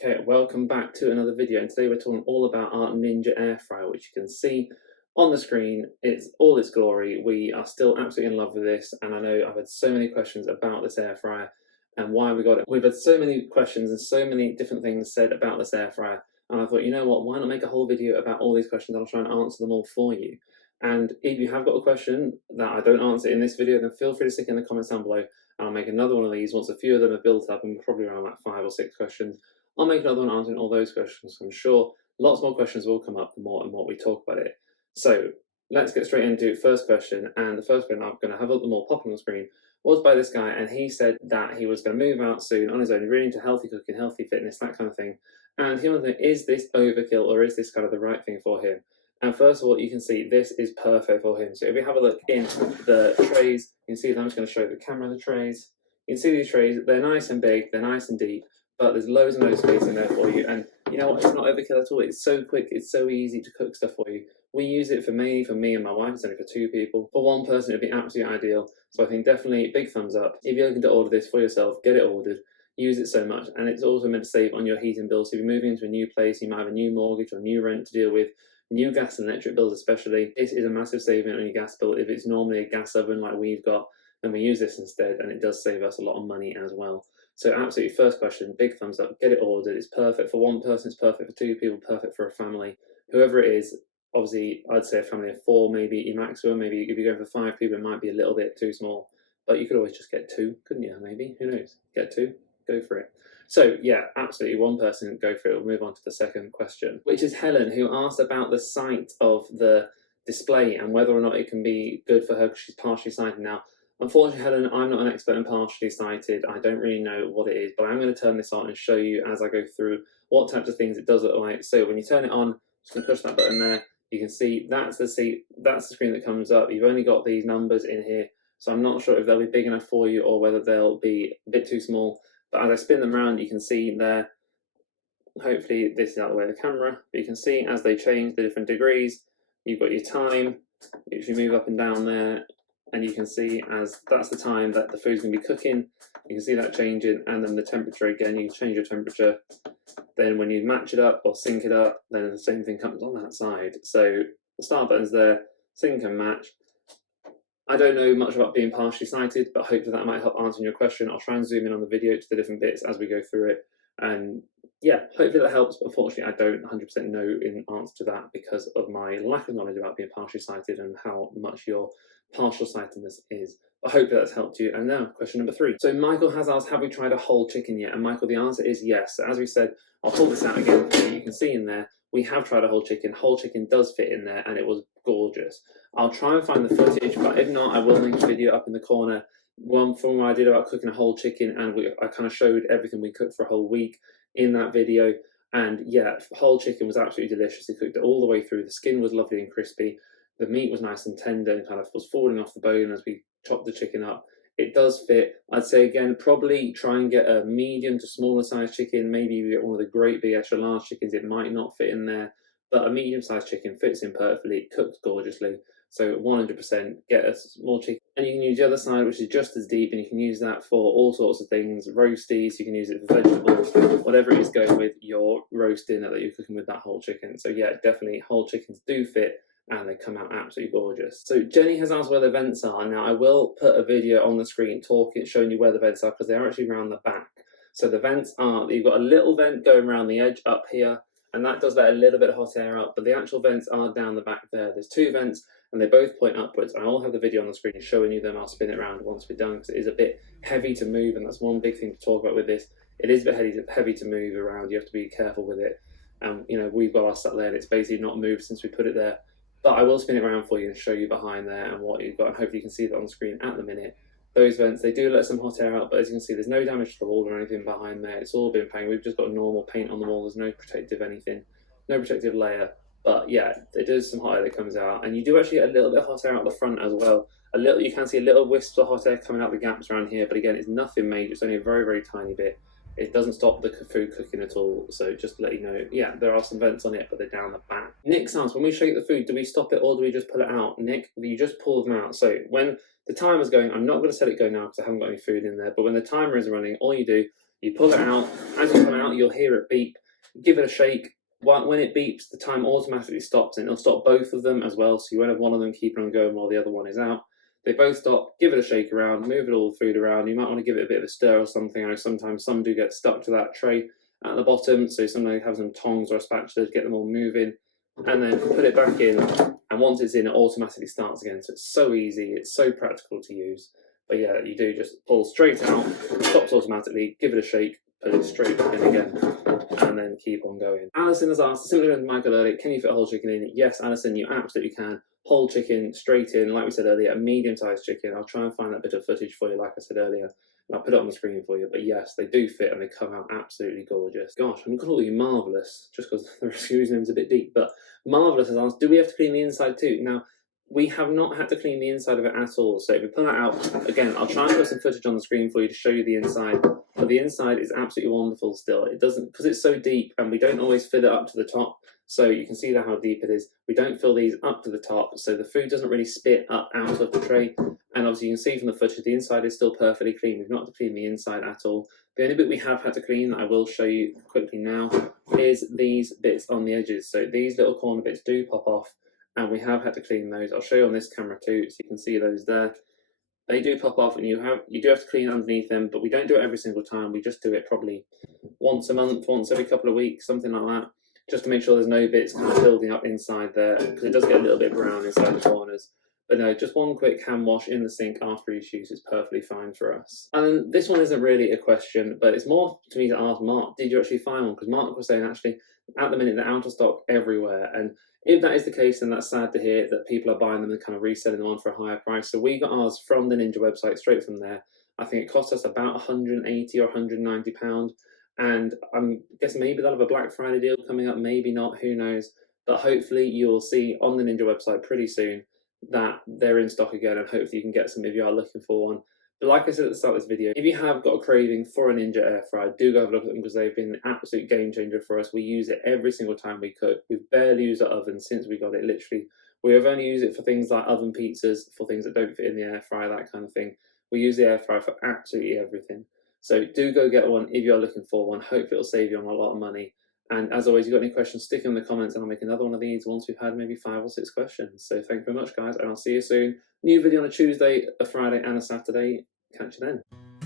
Okay, welcome back to another video, and today we're talking all about our Ninja air fryer, which you can see on the screen. It's all its glory. We are still absolutely in love with this, and I know I've had so many questions about this air fryer and why we got it. We've had so many questions and so many different things said about this air fryer, and I thought, you know what, why not make a whole video about all these questions? I'll try and answer them all for you. And if you have got a question that I don't answer in this video, then feel free to stick in the comments down below, and I'll make another one of these once a few of them are built up, and probably around like 5 or 6 questions. I'll make another one answering all those questions. I'm sure lots more questions will come up the more and more we talk about it. So let's get straight into first question. And the first one I'm going to have a little more pop on the screen was by this guy, and he said that he was going to move out soon on his own, really into healthy cooking, healthy fitness, that kind of thing. And he wanted to know, is this overkill or is this kind of the right thing for him? And first of all, you can see this is perfect for him. So if we have a look in the trays, you can see that I'm just going to show the camera the trays. You can see these trays, they're nice and big, they're nice and deep, but there's loads and loads of space in there for you. And you know what, it's not overkill at all. It's so quick, it's so easy to cook stuff for you. We use it for me and my wife. It's only for 2 people. For 1 person, it'd be absolutely ideal. So I think definitely big thumbs up. If you're looking to order this for yourself, get it ordered. Use it so much. And it's also meant to save on your heating bills. So if you're moving into a new place, you might have a new mortgage or new rent to deal with, new gas and electric bills especially. This is a massive saving on your gas bill. If it's normally a gas oven like we've got, then we use this instead, and it does save us a lot of money as well. So absolutely, first question, big thumbs up, get it ordered. It's perfect for 1 person, it's perfect for 2 people, perfect for a family. Whoever it is, obviously I'd say a family of 4 maybe your maximum. Maybe if you're going for 5 people, it might be a little bit too small, but you could always just get 2, couldn't you? Maybe, who knows? Get 2, go for it. So yeah, absolutely, 1 person, go for it. We'll move on to the second question, which is Helen, who asked about the sight of the display and whether or not it can be good for her because she's partially sighted now. Unfortunately, Helen, I'm not an expert in partially sighted. I don't really know what it is, but I'm going to turn this on and show you as I go through what types of things it does look like. So when you turn it on, just going to push that button there. You can see that's the screen that comes up. You've only got these numbers in here, so I'm not sure if they'll be big enough for you or whether they'll be a bit too small. But as I spin them around, you can see there, hopefully this is out of the way of the camera, but you can see as they change the different degrees, you've got your time, which you move up and down there, and you can see as that's the time that the food's going to be cooking. You can see that changing, and then the temperature again, you can change your temperature. Then when you match it up or sync it up, then the same thing comes on that side. So the start button's there, sync and match. I don't know much about being partially sighted, but hopefully that might help answer your question. I'll try and zoom in on the video to the different bits as we go through it. And yeah, hopefully that helps. But unfortunately, I don't 100% know in answer to that because of my lack of knowledge about being partially sighted and how much your partial sightedness is. But hopefully that's helped you. And now, question number 3. So Michael has asked, have we tried a whole chicken yet? And Michael, the answer is yes. So as we said, I'll pull this out again for you. You can see in there, we have tried a whole chicken. Whole chicken does fit in there, and it was gorgeous. I'll try and find the footage, but if not, I will link a video up in the corner. One from what I did about cooking a whole chicken, and I kind of showed everything we cooked for a whole week in that video. And yeah, whole chicken was absolutely delicious. It cooked it all the way through. The skin was lovely and crispy. The meat was nice and tender and kind of was falling off the bone as we chopped the chicken up. It does fit. I'd say again, probably try and get a medium to smaller size chicken. Maybe you get one of the great big extra large chickens. It might not fit in there, but a medium sized chicken fits in perfectly. It cooks gorgeously. So 100% get a small chicken. And you can use the other side, which is just as deep, and you can use that for all sorts of things. Roasties, you can use it for vegetables, whatever it is going with your roast dinner that you're cooking with that whole chicken. So yeah, definitely whole chickens do fit, and they come out absolutely gorgeous. So Jenny has asked where the vents are. Now I will put a video on the screen showing you where the vents are, because they're actually around the back. So the vents are, you've got a little vent going around the edge up here, and that does let a little bit of hot air out, but the actual vents are down the back there. There's 2 vents, and they both point upwards. I will have the video on the screen showing you them. I'll spin it around once we're done, because it is a bit heavy to move, and that's one big thing to talk about with this. It is a bit heavy to move around. You have to be careful with it. And you know, we've got our stuff there, and it's basically not moved since we put it there. But I will spin it around for you and show you behind there and what you've got, and hopefully you can see that on the screen at the minute. Those vents, they do let some hot air out, but as you can see, there's no damage to the wall or anything behind there. It's all been painted. We've just got normal paint on the wall. There's no protective anything, no protective layer. But yeah, there is some hot air that comes out, and you do actually get a little bit of hot air out the front as well. You can see a little wisp of hot air coming out the gaps around here, but again, it's nothing major. It's only a very, very tiny bit. It doesn't stop the food cooking at all. So just to let you know, yeah, there are some vents on it, but they're down the back. Nick's asked, when we shake the food, do we stop it or do we just pull it out? Nick, you just pull them out. So when the timer's going, I'm not going to set it go now because I haven't got any food in there, but when the timer is running, all you do You pull it out. As you come out, you'll hear it beep. Give it a shake. When it beeps, the time automatically stops, and it'll stop both of them as well, so you won't have one of them keeping on going while the other one is out. They both stop. Give it a shake around, move it all the food around. You might want to give it a bit of a stir or something. I know sometimes some do get stuck to that tray at the bottom, so sometimes have some tongs or a spatula to get them all moving, and then put it back in, and once it's in, it automatically starts again. So it's so easy, it's so practical to use. But yeah, you do just pull straight out, stops automatically, give it a shake, put it straight back in again, and then keep on going. Alison has asked, similar to Michael earlier, can you fit a whole chicken in? Yes, Alison, you absolutely can. Whole chicken, straight in, like we said earlier, a medium-sized chicken. I'll try and find that bit of footage for you, like I said earlier, and I'll put it on the screen for you. But yes, they do fit, and they come out absolutely gorgeous. Gosh, I'm going to call you Marvellous, just because the username's a bit deep, but Marvellous has asked, do we have to clean the inside too? Now, we have not had to clean the inside of it at all. So if we pull that out, again, I'll try and put some footage on the screen for you to show you the inside. But the inside is absolutely wonderful still. It doesn't, because it's so deep and we don't always fill it up to the top. So you can see how deep it is. We don't fill these up to the top, so the food doesn't really spit up out of the tray. And obviously you can see from the footage, the inside is still perfectly clean. We've not had to clean the inside at all. The only bit we have had to clean, that I will show you quickly now, is these bits on the edges. So these little corner bits do pop off, and we have had to clean those. I'll show you on this camera too, so you can see those there. They do pop off, and you do have to clean underneath them, but we don't do it every single time. We just do it probably once a month, once every couple of weeks, something like that, just to make sure there's no bits kind of building up inside there, because it does get a little bit brown inside the corners. But no, just one quick hand wash in the sink after each use is perfectly fine for us. And this one isn't really a question, but it's more to me to ask Mark, did you actually find one? Because Mark was saying actually, at the minute, they're out of stock everywhere. And if that is the case, then that's sad to hear that people are buying them and kind of reselling them on for a higher price. So we got ours from the Ninja website, straight from there. I think it cost us about £180 or £190. And I'm guessing maybe they'll have a Black Friday deal coming up, maybe not, who knows. But hopefully you'll see on the Ninja website pretty soon that they're in stock again, and hopefully you can get some if you are looking for one. But like I said at the start of this video, if you have got a craving for a Ninja air fryer, do go have a look at them, because they've been an absolute game changer for us. We use it every single time we cook. We've barely used our oven since we got it, literally. We have only used it for things like oven pizzas, for things that don't fit in the air fryer, that kind of thing. We use the air fryer for absolutely everything. So do go get one if you're looking for one. Hopefully it'll save you on a lot of money. And as always, if you've got any questions, stick them in the comments and I'll make another one of these once we've had maybe 5 or 6 questions. So thank you very much, guys, and I'll see you soon. New video on a Tuesday, a Friday, and a Saturday. Catch you then.